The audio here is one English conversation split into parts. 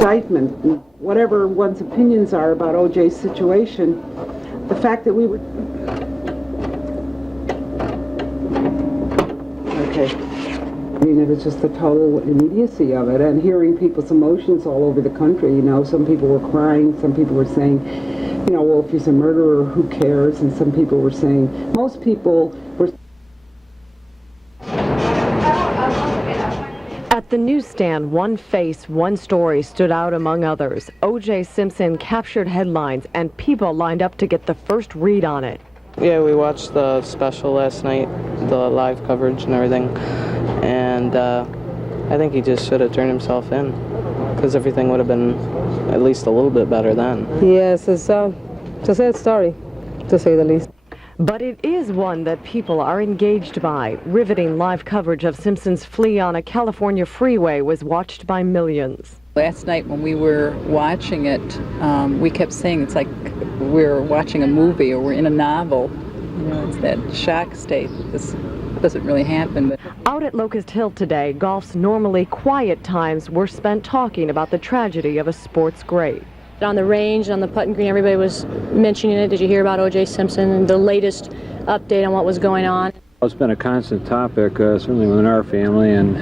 excitement, whatever one's opinions are about OJ's situation, the fact that we were... Okay. I mean, it was just the total immediacy of it, and hearing people's emotions all over the country. You know, some people were crying, some people were saying, you know, well, if he's a murderer, who cares? And some people were saying, most people were... At the newsstand, one face, one story stood out among others. OJ Simpson captured headlines, and people lined up to get the first read on it. Yeah, we watched the special last night, the live coverage and everything, and I think he just should have turned himself in, because everything would have been at least a little bit better then. Yes, it's a sad story, to say the least. But it is one that people are engaged by. Riveting live coverage of Simpson's flee on a California freeway was watched by millions. Last night when we were watching it, we kept saying it's like we're watching a movie or we're in a novel. You know, it's that shock state. This doesn't really happen. But out at Locust Hill today, golf's normally quiet times were spent talking about the tragedy of a sports great. On the range, on the putting green, everybody was mentioning it. Did you hear about OJ Simpson and the latest update on what was going on? It's been a constant topic, certainly within our family, and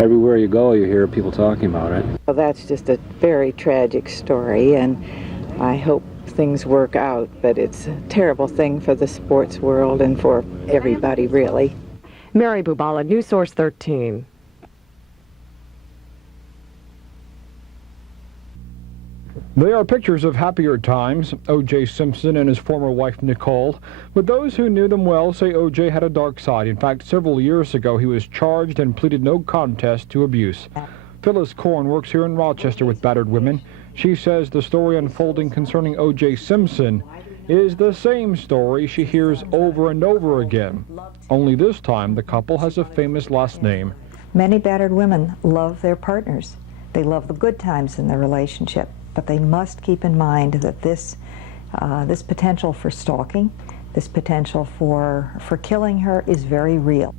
everywhere you go you hear people talking about it. Well, that's just a very tragic story, and I hope things work out, but it's a terrible thing for the sports world and for everybody, really. Mary Bubala, News Source 13. They are pictures of happier times, O.J. Simpson and his former wife Nicole. But those who knew them well say O.J. had a dark side. In fact, several years ago he was charged and pleaded no contest to abuse. Phyllis Korn works here in Rochester with battered women. She says the story unfolding concerning O.J. Simpson is the same story she hears over and over again. Only this time the couple has a famous last name. Many battered women love their partners. They love the good times in their relationship. But they must keep in mind that this potential for stalking, this potential for killing her is very real.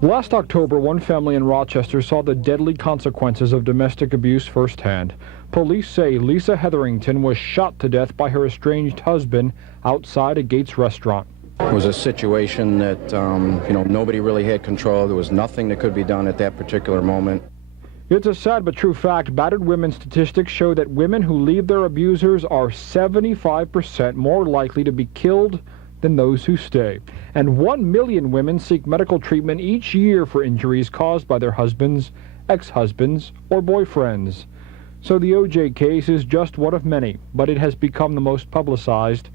Last October, one family in Rochester saw the deadly consequences of domestic abuse firsthand. Police say Lisa Hetherington was shot to death by her estranged husband outside a Gates restaurant. It was a situation that, nobody really had control. There was nothing that could be done at that particular moment. It's a sad but true fact. Battered women's statistics show that women who leave their abusers are 75% more likely to be killed than those who stay. And 1 million women seek medical treatment each year for injuries caused by their husbands, ex-husbands, or boyfriends. So the OJ case is just one of many, but it has become the most publicized.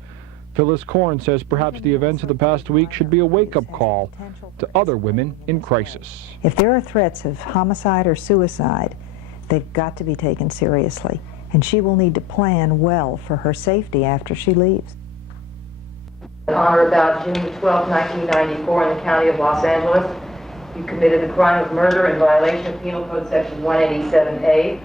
Phyllis Korn says perhaps the events of the past week should be a wake-up call to other women in crisis. If there are threats of homicide or suicide, they've got to be taken seriously, and she will need to plan well for her safety after she leaves. On or about June 12, 1994, in the county of Los Angeles, you committed the crime of murder in violation of Penal Code Section 187A,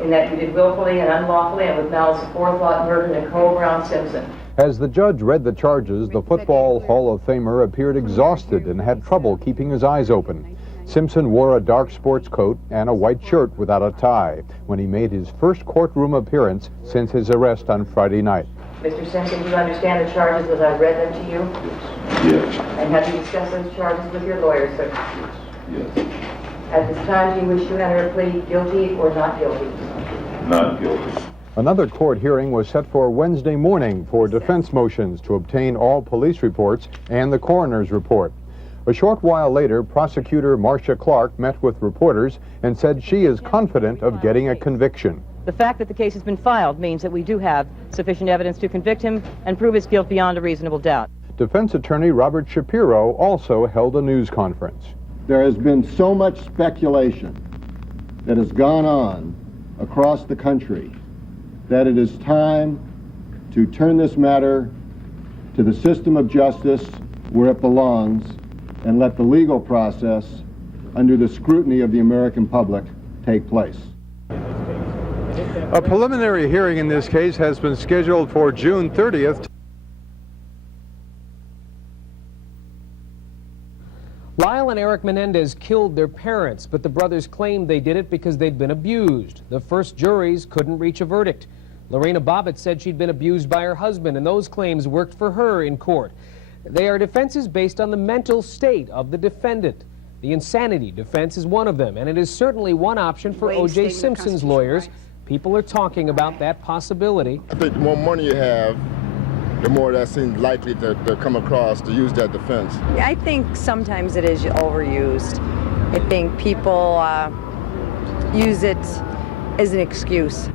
in that you did willfully and unlawfully and with malice aforethought murder Nicole Brown Simpson. As the judge read the charges, the Football Hall of Famer appeared exhausted and had trouble keeping his eyes open. Simpson wore a dark sports coat and a white shirt without a tie when he made his first courtroom appearance since his arrest on Friday night. Mr. Simpson, do you understand the charges as I read them to you? Yes. And have you discussed those charges with your lawyer, sir? Yes. At this time, do you wish to enter a plea guilty or not guilty? Not guilty. Another court hearing was set for Wednesday morning for defense motions to obtain all police reports and the coroner's report. A short while later, prosecutor Marcia Clark met with reporters and said she is confident of getting a conviction. The fact that the case has been filed means that we do have sufficient evidence to convict him and prove his guilt beyond a reasonable doubt. Defense attorney Robert Shapiro also held a news conference. There has been so much speculation that has gone on across the country that it is time to turn this matter to the system of justice where it belongs and let the legal process, under the scrutiny of the American public, take place. A preliminary hearing in this case has been scheduled for June 30th. Lyle Michelle and Eric Menendez killed their parents, but the brothers claimed they did it because they'd been abused. The first juries couldn't reach a verdict. Lorena Bobbitt said she'd been abused by her husband, and those claims worked for her in court. They are defenses based on the mental state of the defendant. The insanity defense is one of them, and it is certainly one option for OJ Simpson's lawyers. People are talking about that possibility. I think the more money you have, the more that seems likely to come across to use that defense. I think sometimes it is overused. I think people use it as an excuse.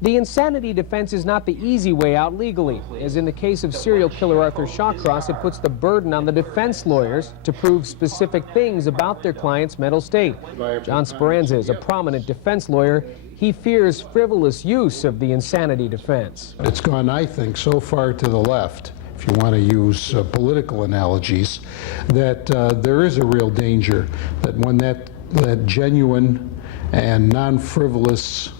The insanity defense is not the easy way out legally. As in the case of serial killer Arthur Shawcross, it puts the burden on the defense lawyers to prove specific things about their client's mental state. John Speranza is a prominent defense lawyer. He fears frivolous use of the insanity defense. It's gone, I think, so far to the left, if you want to use political analogies, that there is a real danger that when that genuine and non-frivolous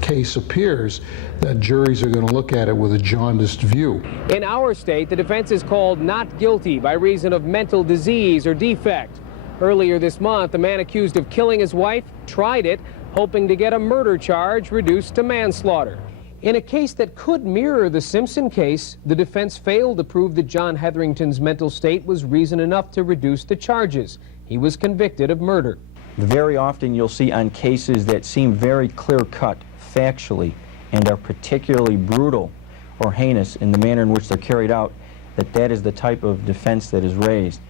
case appears, that juries are going to look at it with a jaundiced view. In our state, the defense is called not guilty by reason of mental disease or defect. Earlier this month, a man accused of killing his wife tried it, hoping to get a murder charge reduced to manslaughter. In a case that could mirror the Simpson case, the defense failed to prove that John Hetherington's mental state was reason enough to reduce the charges. He was convicted of murder. Very often you'll see on cases that seem very clear-cut factually and are particularly brutal or heinous in the manner in which they're carried out, that is the type of defense that is raised.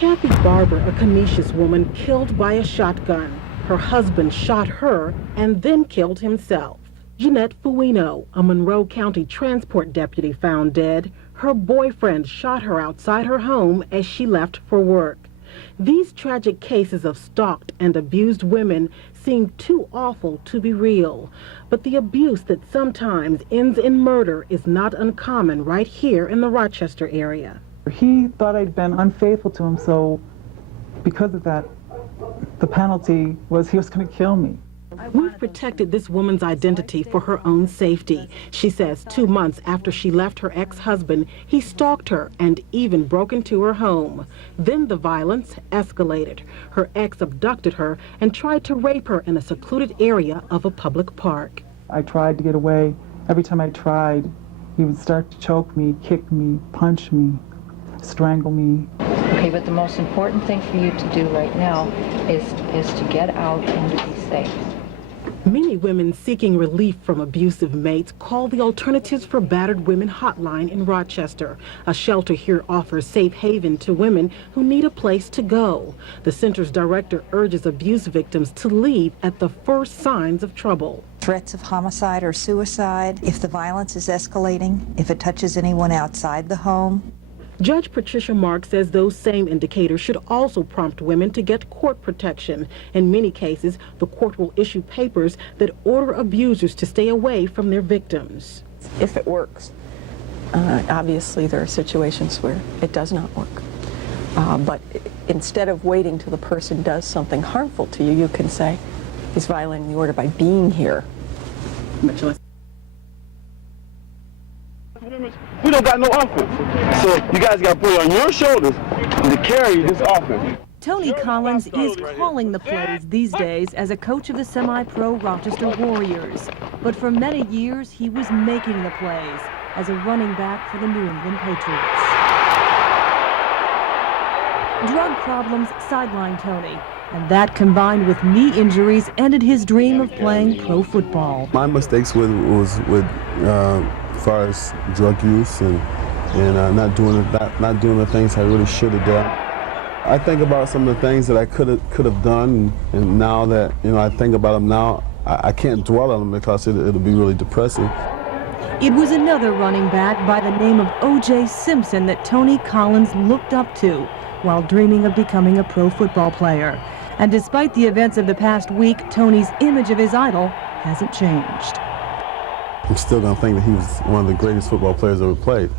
Kathy Barber, a Canisius woman killed by a shotgun. Her husband shot her and then killed himself. Jeanette Fuino, a Monroe County transport deputy, found dead. Her boyfriend shot her outside her home as she left for work. These tragic cases of stalked and abused women seem too awful to be real. But the abuse that sometimes ends in murder is not uncommon right here in the Rochester area. He thought I'd been unfaithful to him, so because of that, the penalty was he was going to kill me. We've protected this woman's identity for her own safety. She says 2 months after she left her ex-husband, he stalked her and even broke into her home. Then the violence escalated. Her ex abducted her and tried to rape her in a secluded area of a public park. I tried to get away. Every time I tried, he would start to choke me, kick me, punch me, strangle me. Okay, but the most important thing for you to do right now is to get out and to be safe. Many women seeking relief from abusive mates call the Alternatives for Battered Women hotline in Rochester. A shelter here offers safe haven to women who need a place to go. The center's director urges abuse victims to leave at the first signs of trouble. Threats of homicide or suicide, if the violence is escalating, if it touches anyone outside the home. Judge Patricia Mark says those same indicators should also prompt women to get court protection. In many cases, the court will issue papers that order abusers to stay away from their victims. If it works, obviously there are situations where it does not work. But instead of waiting till the person does something harmful to you, you can say, he's violating the order by being here. We don't got no offense. So you guys got to put it on your shoulders to carry this offense. Tony Collins is calling the plays these days as a coach of the semi-pro Rochester Warriors. But for many years, he was making the plays as a running back for the New England Patriots. Drug problems sidelined Tony, and that combined with knee injuries ended his dream of playing pro football. My mistakes was with as far as drug use and not doing the things I really should have done. I think about some of the things that I could have done, and now that I think about them now, I can't dwell on them because it'll be really depressing. It was another running back by the name of OJ Simpson that Tony Collins looked up to while dreaming of becoming a pro football player. And despite the events of the past week, Tony's image of his idol hasn't changed. I'm still going to think that he was one of the greatest football players ever played.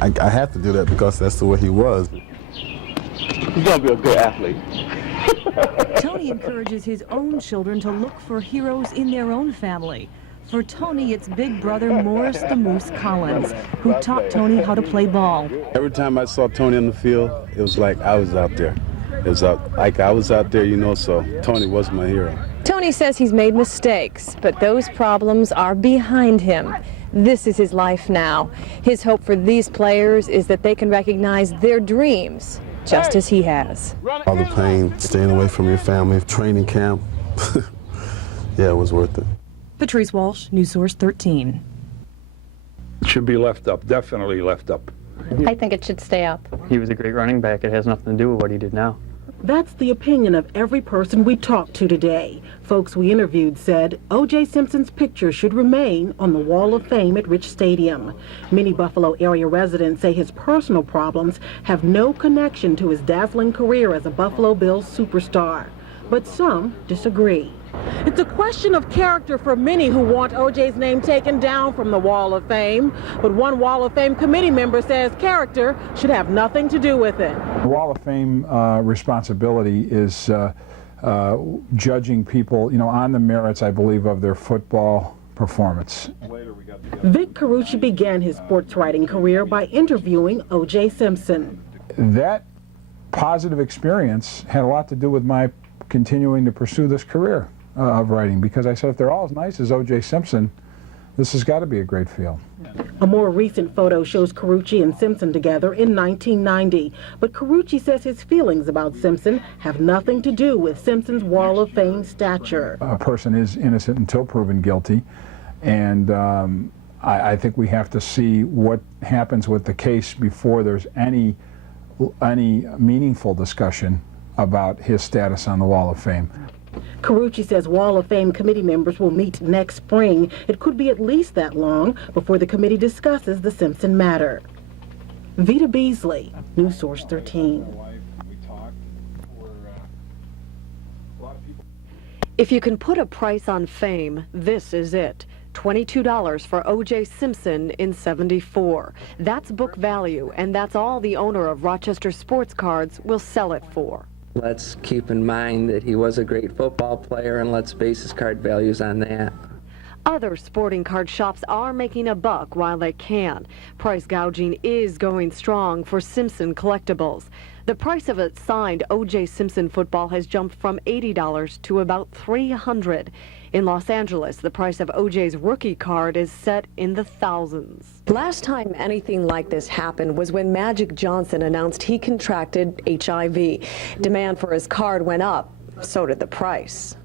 I have to do that because that's the way he was. He's going to be a good athlete. Tony encourages his own children to look for heroes in their own family. For Tony, it's big brother Morris the Moose Collins, who taught Tony how to play ball. Every time I saw Tony on the field, it was like I was out there. It was like I was out there, you know, so Tony was my hero. Tony says he's made mistakes, but those problems are behind him. This is his life now. His hope for these players is that they can recognize their dreams, just as he has. All the pain, staying away from your family, training camp, yeah, it was worth it. Patrice Walsh, News Source 13. It should be left up, definitely left up. I think it should stay up. He was a great running back. It has nothing to do with what he did now. That's the opinion of every person we talked to today. Folks we interviewed said O.J. Simpson's picture should remain on the Wall of Fame at Rich Stadium. Many Buffalo area residents say his personal problems have no connection to his dazzling career as a Buffalo Bills superstar. But some disagree. It's a question of character for many who want O.J.'s name taken down from the Wall of Fame. But one Wall of Fame committee member says character should have nothing to do with it. The Wall of Fame responsibility is judging people, you know, on the merits, I believe, of their football performance. Vic Carucci began his sports writing career by interviewing O.J. Simpson. That positive experience had a lot to do with my continuing to pursue this career of writing, because I said if they're all as nice as O.J. Simpson, this has got to be a great field. A more recent photo shows Carucci and Simpson together in 1990. But Carucci says his feelings about Simpson have nothing to do with Simpson's Wall of Fame stature. A person is innocent until proven guilty, and I think we have to see what happens with the case before there's any meaningful discussion about his status on the Wall of Fame. Carucci says Wall of Fame committee members will meet next spring. It could be at least that long before the committee discusses the Simpson matter. Vita Beasley, News Source 13. If you can put a price on fame, this is it. $22 for O.J. Simpson in '74. That's book value, and that's all the owner of Rochester Sports Cards will sell it for. Let's keep in mind that he was a great football player, and let's base his card values on that. Other sporting card shops are making a buck while they can. Price gouging is going strong for Simpson collectibles. The price of a signed O.J. Simpson football has jumped from $80 to about $300. In Los Angeles, the price of O.J.'s rookie card is set in the thousands. Last time anything like this happened was when Magic Johnson announced he contracted HIV. Demand for his card went up, so did the price.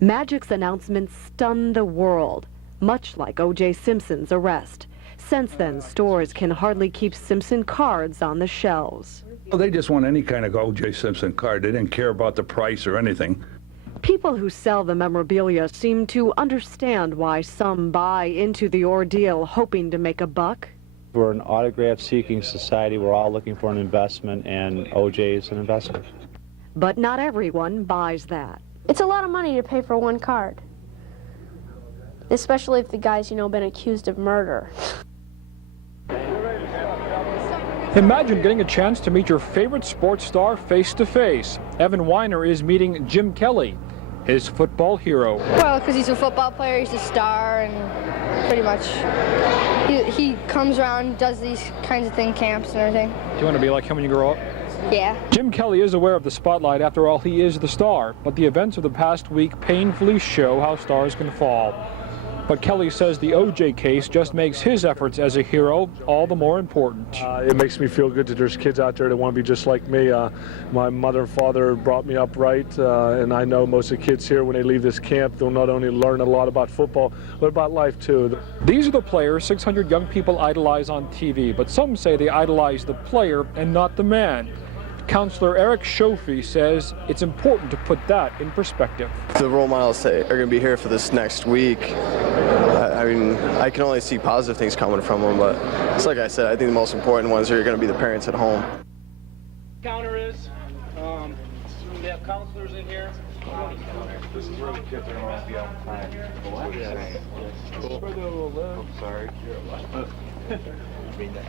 Magic's announcement stunned the world, much like O.J. Simpson's arrest. Since then, stores can hardly keep Simpson cards on the shelves. Well, they just want any kind of O.J. Simpson card. They didn't care about the price or anything. People who sell the memorabilia seem to understand why some buy into the ordeal hoping to make a buck. We're an autograph-seeking society. We're all looking for an investment, and OJ is an investment. But not everyone buys that. It's a lot of money to pay for one card, especially if the guy's, been accused of murder. Imagine getting a chance to meet your favorite sports star face to face. Evan Weiner is meeting Jim Kelly, his football hero. Well, because he's a football player, he's a star, and pretty much he comes around, does these kinds of things, camps and everything. Do you want to be like him when you grow up? Yeah. Jim Kelly is aware of the spotlight. After all, he is the star. But the events of the past week painfully show how stars can fall. But Kelly says the O.J. case just makes his efforts as a hero all the more important. It makes me feel good that there's kids out there that want to be just like me. My mother and father brought me up right, and I know most of the kids here, when they leave this camp, they'll not only learn a lot about football, but about life too. These are the players 600 young people idolize on TV, but some say they idolize the player and not the man. Counselor Eric Shofie says it's important to put that in perspective. The role models that are going to be here for this next week, I mean, I can only see positive things coming from them, but it's like I said, I think the most important ones are going to be the parents at home. Counter is, we have counselors in here. This is where the kids are going to be on time. I'm sorry.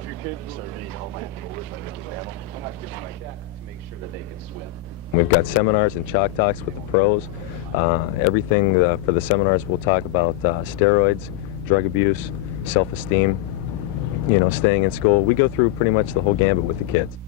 Your kids start reading all my orders, I'm not giving my cat to make sure that they can swim. We've got seminars and chalk talks with the pros. Everything for the seminars, we'll talk about steroids, drug abuse, self-esteem, staying in school. We go through pretty much the whole gambit with the kids.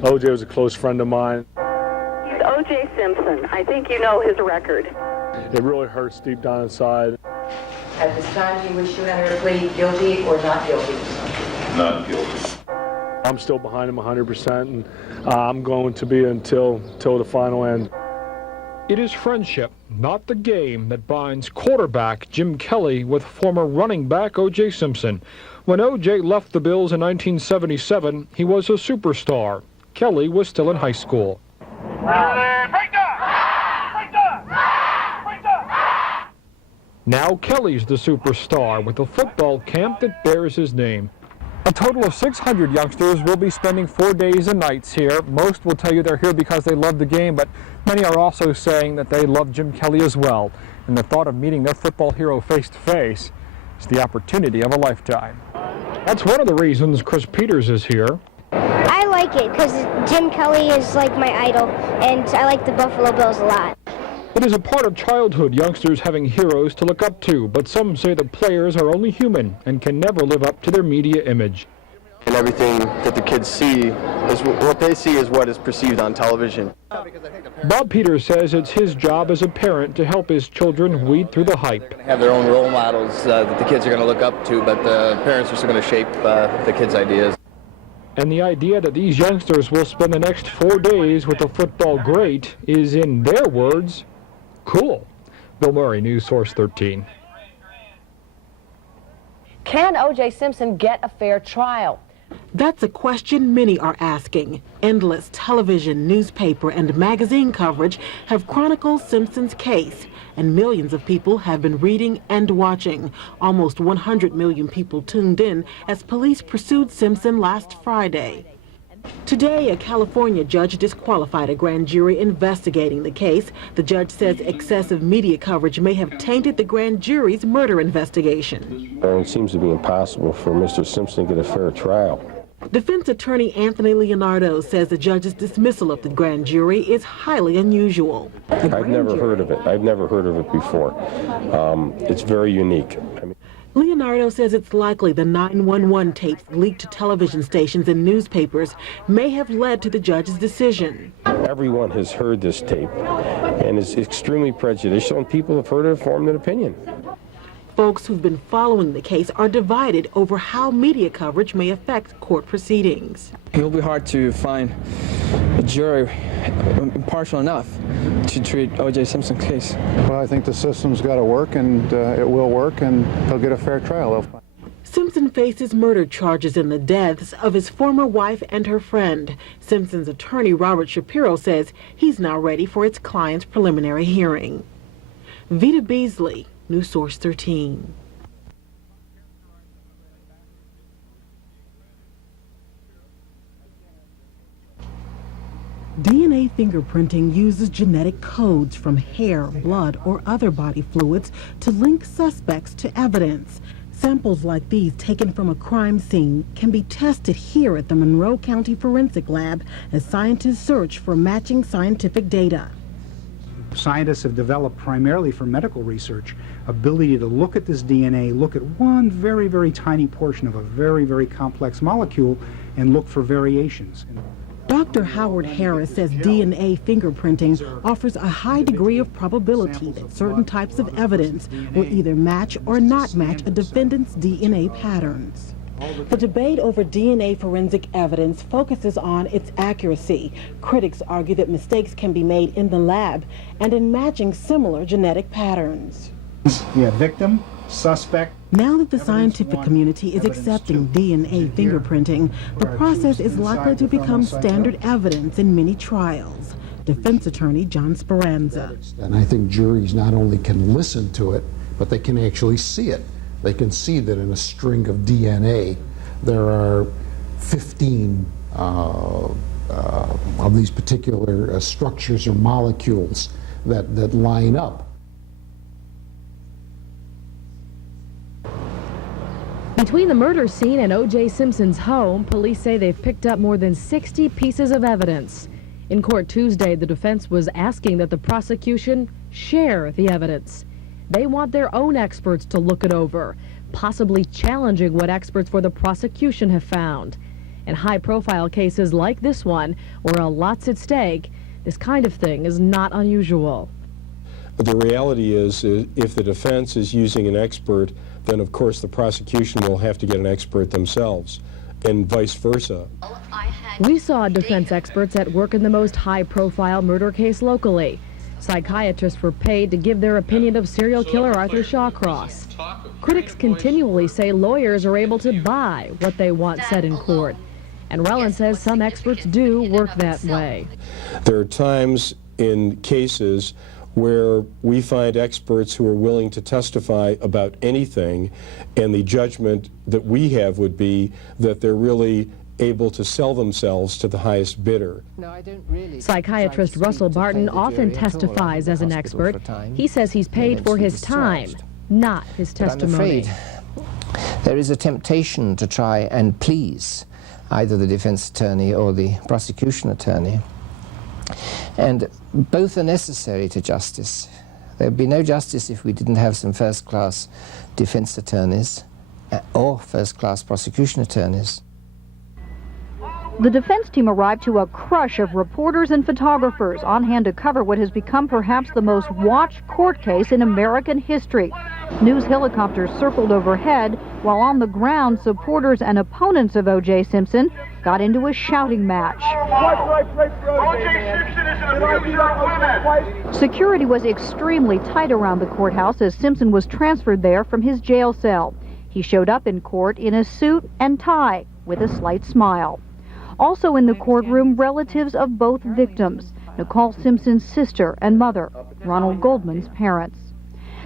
OJ was a close friend of mine. He's OJ Simpson. I think you know his record. It really hurts deep down inside. At this time, do you wish to enter a plea guilty or not guilty? Not guilty. I'm still behind him 100%, and I'm going to be until the final end. It is friendship, not the game, that binds quarterback Jim Kelly with former running back O.J. Simpson. When O.J. left the Bills in 1977, he was a superstar. Kelly was still in high school. Now Kelly's the superstar with a football camp that bears his name. A total of 600 youngsters will be spending 4 days and nights here. Most will tell you they're here because they love the game, but many are also saying that they love Jim Kelly as well. And the thought of meeting their football hero face to face is the opportunity of a lifetime. That's one of the reasons Chris Peters is here. I like it because Jim Kelly is like my idol, and I like the Buffalo Bills a lot. It is a part of childhood, youngsters having heroes to look up to, but some say that players are only human and can never live up to their media image. And everything that the kids see, is what they see is what is perceived on television. Bob Peters says it's his job as a parent to help his children weed through the hype. They have their own role models that the kids are going to look up to, but the parents are still going to shape the kids' ideas. And the idea that these youngsters will spend the next 4 days with a football great is, in their words, cool. Bill Murray, News Source 13. Can O.J. Simpson get a fair trial? That's a question many are asking. Endless television, newspaper, and magazine coverage have chronicled Simpson's case, and millions of people have been reading and watching. Almost 100 million people tuned in as police pursued Simpson last Friday. Today, a California judge disqualified a grand jury investigating the case. The judge says excessive media coverage may have tainted the grand jury's murder investigation. It seems to be impossible for Mr. Simpson to get a fair trial. Defense attorney Anthony Leonardo says the judge's dismissal of the grand jury is highly unusual. I've never heard of it. I've never heard of it before. It's very unique. Leonardo says it's likely the 911 tapes leaked to television stations and newspapers may have led to the judge's decision. Everyone has heard this tape and is extremely prejudicial, and people have heard it, formed an opinion. Folks who've been following the case are divided over how media coverage may affect court proceedings. It will be hard to find a jury impartial enough to treat O.J. Simpson's case. Well, I think the system's got to work, and it will work, and they'll get a fair trial. Simpson faces murder charges in the deaths of his former wife and her friend. Simpson's attorney, Robert Shapiro, says he's now ready for his client's preliminary hearing. Vita Beasley, News Source 13. DNA fingerprinting uses genetic codes from hair, blood, or other body fluids to link suspects to evidence. Samples like these taken from a crime scene can be tested here at the Monroe County Forensic Lab as scientists search for matching scientific data. Scientists have developed, primarily for medical research, ability to look at this DNA, look at one very, very tiny portion of a very, very complex molecule, and look for variations. Dr. Howard Harris says DNA fingerprinting offers a high degree of probability that certain types of evidence will either match or not match a defendant's DNA patterns. The debate over DNA forensic evidence focuses on its accuracy. Critics argue that mistakes can be made in the lab and in matching similar genetic patterns. Yeah, victim, Suspect. Now that the scientific community is accepting DNA fingerprinting, the process is likely to become standard evidence in many trials. Defense attorney John Speranza. And I think juries not only can listen to it, but they can actually see it. They can see that in a string of DNA, there are 15 of these particular structures or molecules that line up. Between the murder scene and O.J. Simpson's home, police say they've picked up more than 60 pieces of evidence. In court Tuesday, the defense was asking that the prosecution share the evidence. They want their own experts to look it over, possibly challenging what experts for the prosecution have found. In high-profile cases like this one, where a lot's at stake, this kind of thing is not unusual. The reality is, if the defense is using an expert, then of course the prosecution will have to get an expert themselves, and vice versa. We saw defense experts at work in the most high-profile murder case locally. Psychiatrists were paid to give their opinion of serial killer Arthur Shawcross. Critics continually say lawyers are able to buy what they want said in court. And Rowland says some experts do work that way. There are times in cases where we find experts who are willing to testify about anything, and the judgment that we have would be that they're really able to sell themselves to the highest bidder. Psychiatrist Russell Barton often testifies as an expert. He says he's paid for his time, not his testimony. I'm afraid there is a temptation to try and please either the defense attorney or the prosecution attorney. And both are necessary to justice. There would be no justice if we didn't have some first-class defense attorneys or first-class prosecution attorneys. The defense team arrived to a crush of reporters and photographers on hand to cover what has become perhaps the most watched court case in American history. News helicopters circled overhead, while on the ground, supporters and opponents of O.J. Simpson got into a shouting match. Security was extremely tight around the courthouse as Simpson was transferred there from his jail cell. He showed up in court in a suit and tie with a slight smile. Also in the courtroom, relatives of both victims, Nicole Simpson's sister and mother, Ronald Goldman's parents.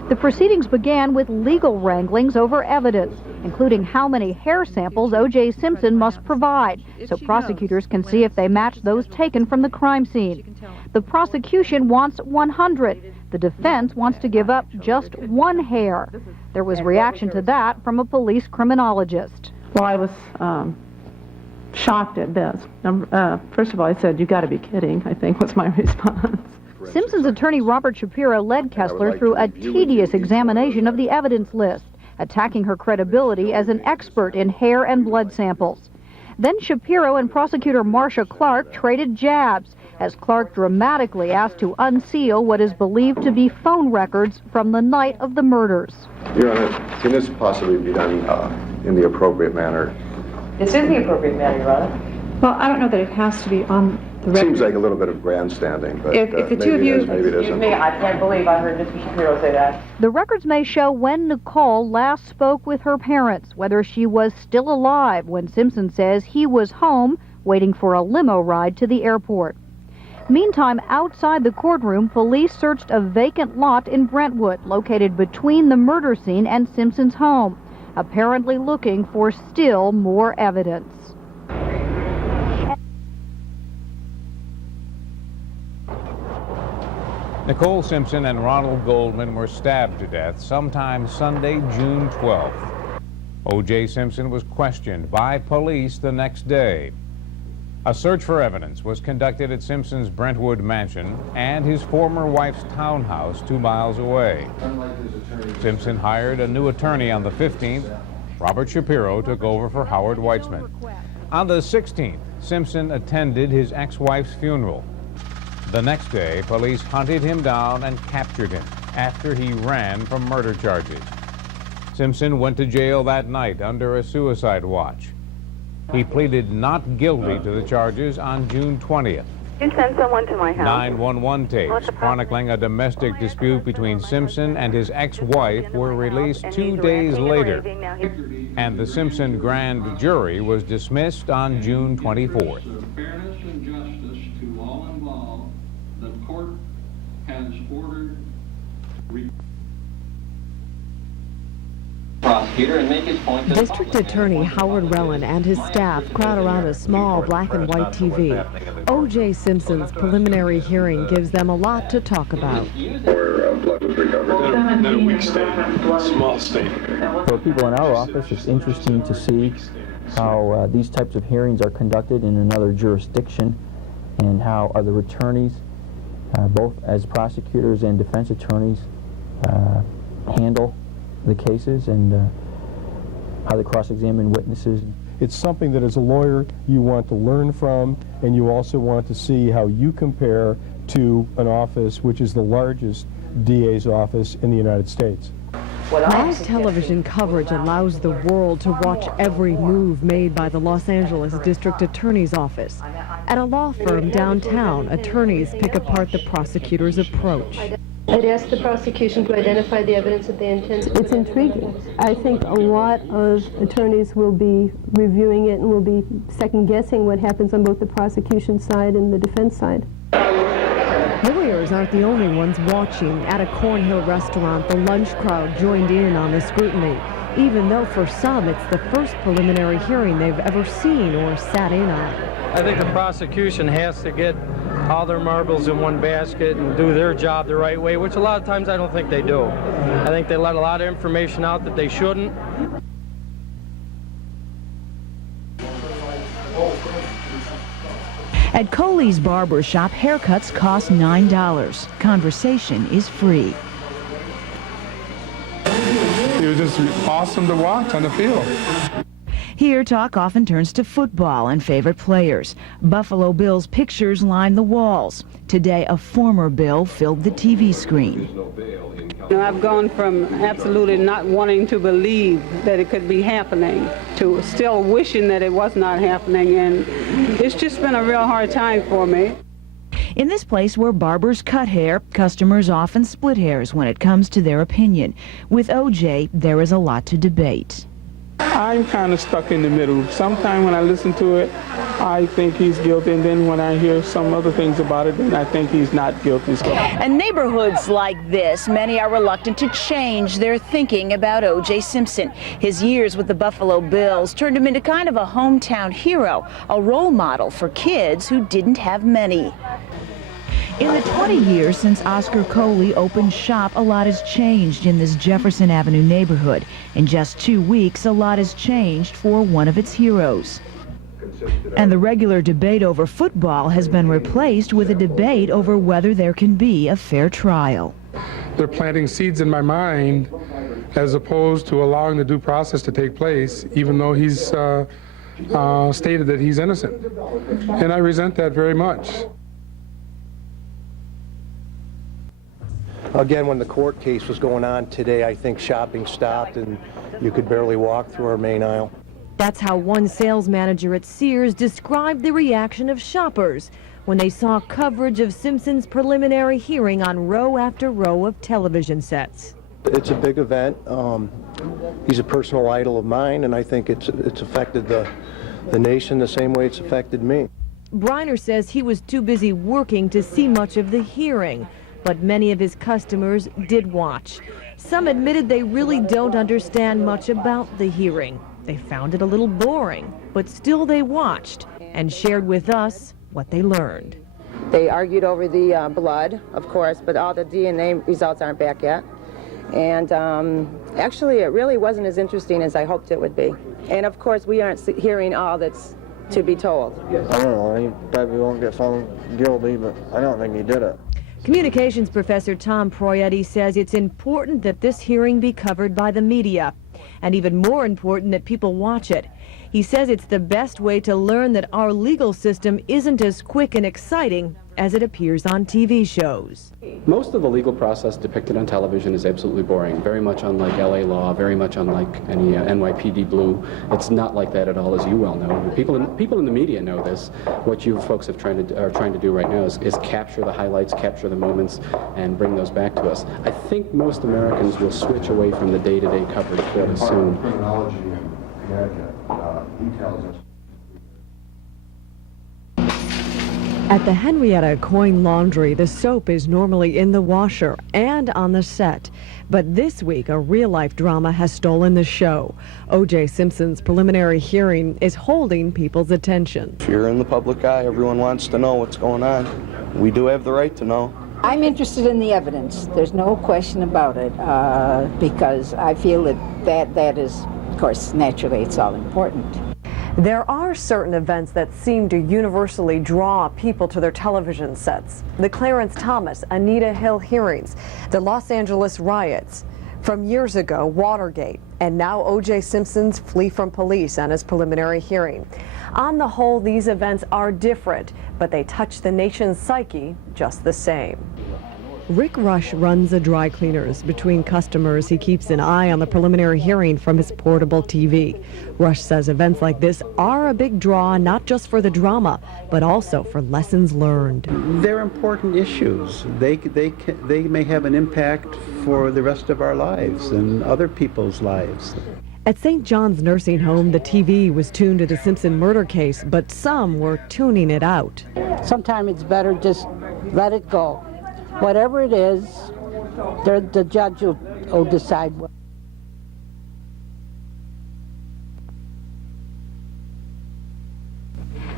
The proceedings began with legal wranglings over evidence, including how many hair samples O.J. Simpson must provide, so prosecutors can see if they match those taken from the crime scene. The prosecution wants 100. The defense wants to give up just one hair. There was reaction to that from a police criminologist. Well, I was shocked at this. First of all, I said, "You got to be kidding," I think was my response. Simpson's attorney Robert Shapiro led Kessler through a tedious examination of the evidence list, attacking her credibility as an expert in hair and blood samples. Then Shapiro and prosecutor Marcia Clark traded jabs, as Clark dramatically asked to unseal what is believed to be phone records from the night of the murders. Your Honor, can this possibly be done in the appropriate manner? This is the appropriate manner, Your Honor. Well, I don't know that it has to be on the record. Seems like a little bit of grandstanding, but if the two of you, maybe it isn't. I can't believe I heard Mr. Shapiro say that. The records may show when Nicole last spoke with her parents, whether she was still alive when Simpson says he was home waiting for a limo ride to the airport. Meantime, outside the courtroom, police searched a vacant lot in Brentwood, located between the murder scene and Simpson's home, apparently looking for still more evidence. Nicole Simpson and Ronald Goldman were stabbed to death sometime Sunday, June 12th. O.J. Simpson was questioned by police the next day. A search for evidence was conducted at Simpson's Brentwood mansion and his former wife's townhouse 2 miles away. Simpson hired a new attorney on the 15th. Robert Shapiro took over for Howard Weitzman. On the 16th, Simpson attended his ex-wife's funeral. The next day, police hunted him down and captured him after he ran from murder charges. Simpson went to jail that night under a suicide watch. He pleaded not guilty to the charges on June 20th. You send someone to my house. 911 tapes chronicling a domestic dispute between Simpson and his ex-wife were released 2 days later, and the Simpson grand jury was dismissed on June 24th. Fairness and justice to all involved, the court has ordered prosecutor and make his point. District Attorney Howard Rellin and his staff crowd around a small black and white TV. OJ Simpson's preliminary hearing gives them a lot to talk about. where blood was recovered. Not a weak state, small state. For people in our office, it's interesting to see how these types of hearings are conducted in another jurisdiction and how other attorneys, both as prosecutors and defense attorneys, handle the cases and how they cross-examine witnesses. It's something that as a lawyer you want to learn from, and you also want to see how you compare to an office which is the largest DA's office in the United States. Live television coverage allows the world to watch every move made by the Los Angeles District Attorney's Office. At a law firm downtown, attorneys pick apart the prosecutor's approach. I'd ask the prosecution to identify the evidence that they intend to. It's intriguing. I think a lot of attorneys will be reviewing it and will be second-guessing what happens on both the prosecution side and the defense side. Lawyers aren't the only ones watching. At a Cornhill restaurant, the lunch crowd joined in on the scrutiny, even though for some it's the first preliminary hearing they've ever seen or sat in on. I think the prosecution has to get all their marbles in one basket and do their job the right way, which a lot of times I don't think they do. I think they let a lot of information out that they shouldn't. At Coley's Barber Shop, haircuts cost $9. Conversation is free. It was just awesome to watch on the field. Here, talk often turns to football and favorite players. Buffalo Bills pictures line the walls. Today, a former Bill filled the TV screen. You know, I've gone from absolutely not wanting to believe that it could be happening to still wishing that it was not happening, and it's just been a real hard time for me. In this place where barbers cut hair, customers often split hairs when it comes to their opinion. With OJ, there is a lot to debate. I'm kind of stuck in the middle. Sometimes when I listen to it, I think he's guilty, and then when I hear some other things about it, then I think he's not guilty. In neighborhoods like this, many are reluctant to change their thinking about O.J. Simpson. His years with the Buffalo Bills turned him into kind of a hometown hero, a role model for kids who didn't have many. In the 20 years since Oscar Coley opened shop, a lot has changed in this Jefferson Avenue neighborhood. In just 2 weeks, a lot has changed for one of its heroes. And the regular debate over football has been replaced with a debate over whether there can be a fair trial. They're planting seeds in my mind as opposed to allowing the due process to take place, even though he's stated that he's innocent. And I resent that very much. Again, when the court case was going on today, I think shopping stopped and you could barely walk through our main aisle. That's how one sales manager at Sears described the reaction of shoppers when they saw coverage of Simpson's preliminary hearing on row after row of television sets. It's a big event. He's a personal idol of mine, and I think it's affected the nation the same way it's affected me. Briner says he was too busy working to see much of the hearing, but many of his customers did watch. Some admitted they really don't understand much about the hearing. They found it a little boring, but still they watched and shared with us what they learned. They argued over the blood, of course, but all the DNA results aren't back yet. And actually, it really wasn't as interesting as I hoped it would be. And of course, we aren't hearing all that's to be told. I don't know, he probably won't get found guilty, but I don't think he did it. Communications professor Tom Proietti says it's important that this hearing be covered by the media, and even more important that people watch it. He says it's the best way to learn that our legal system isn't as quick and exciting as it appears on TV shows. Most of the legal process depicted on television is absolutely boring, very much unlike LA law, very much unlike any NYPD Blue. It's not like that at all, as you well know. People in the media know this. What you folks are trying to do right now is capture the highlights, capture the moments, and bring those back to us. I think most Americans will switch away from the day-to-day coverage fairly soon. Technology and details. At the Henrietta Coin Laundry, the soap is normally in the washer and on the set. But this week, a real-life drama has stolen the show. OJ Simpson's preliminary hearing is holding people's attention. If you're in the public eye, everyone wants to know what's going on. We do have the right to know. I'm interested in the evidence. There's no question about it, because I feel that is, of course, naturally, it's all important. There are certain events that seem to universally draw people to their television sets. The Clarence Thomas, Anita Hill hearings, the Los Angeles riots, from years ago, Watergate, and now O.J. Simpson's flee from police and his preliminary hearing. On the whole, these events are different, but they touch the nation's psyche just the same. Rick Rush runs a dry cleaners. Between customers, he keeps an eye on the preliminary hearing from his portable TV. Rush says events like this are a big draw, not just for the drama, but also for lessons learned. They're important issues. They may have an impact for the rest of our lives and other people's lives. At St. John's Nursing Home, the TV was tuned to the Simpson murder case, but some were tuning it out. Sometimes it's better just let it go. Whatever it is, the judge will decide.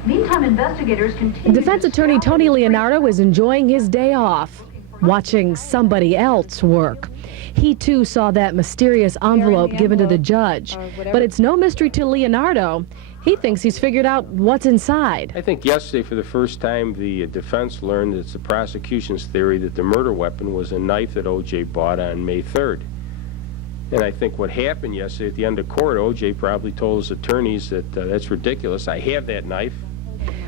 Meantime, investigators continue. Defense attorney Tony Leonardo is enjoying his day off, watching somebody else work. He too saw that mysterious envelope given to the judge. But it's no mystery to Leonardo. He thinks he's figured out what's inside. I think yesterday, for the first time, the defense learned it's the prosecution's theory that the murder weapon was a knife that O.J. bought on May 3rd. And I think what happened yesterday at the end of court, O.J. probably told his attorneys that that's ridiculous. I have that knife.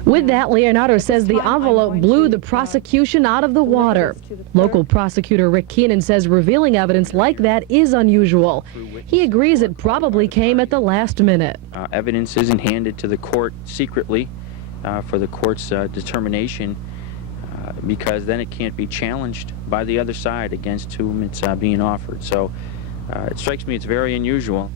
With that, Leonardo says the envelope blew the prosecution out of the water. Local prosecutor Rick Keenan says revealing evidence like that is unusual. He agrees it probably came at the last minute. Evidence isn't handed to the court secretly for the court's determination, because then it can't be challenged by the other side against whom it's being offered. So it strikes me it's very unusual.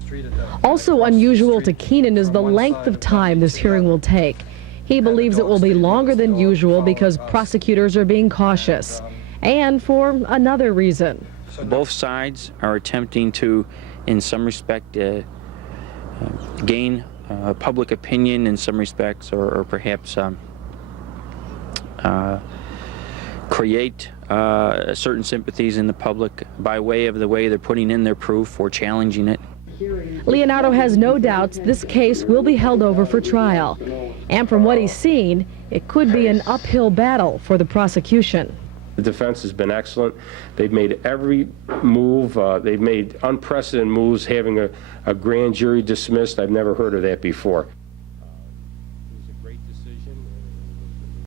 Also unusual to Keenan is the length of time this hearing will take. He believes it will be longer than usual because prosecutors are being cautious, and for another reason. Both sides are attempting to, in some respect, gain public opinion in some respects, or perhaps create certain sympathies in the public by way of the way they're putting in their proof or challenging it. Leonardo has no doubts this case will be held over for trial. And from what he's seen, it could be an uphill battle for the prosecution. The defense has been excellent. They've made every move. They've made unprecedented moves, having a grand jury dismissed. I've never heard of that before.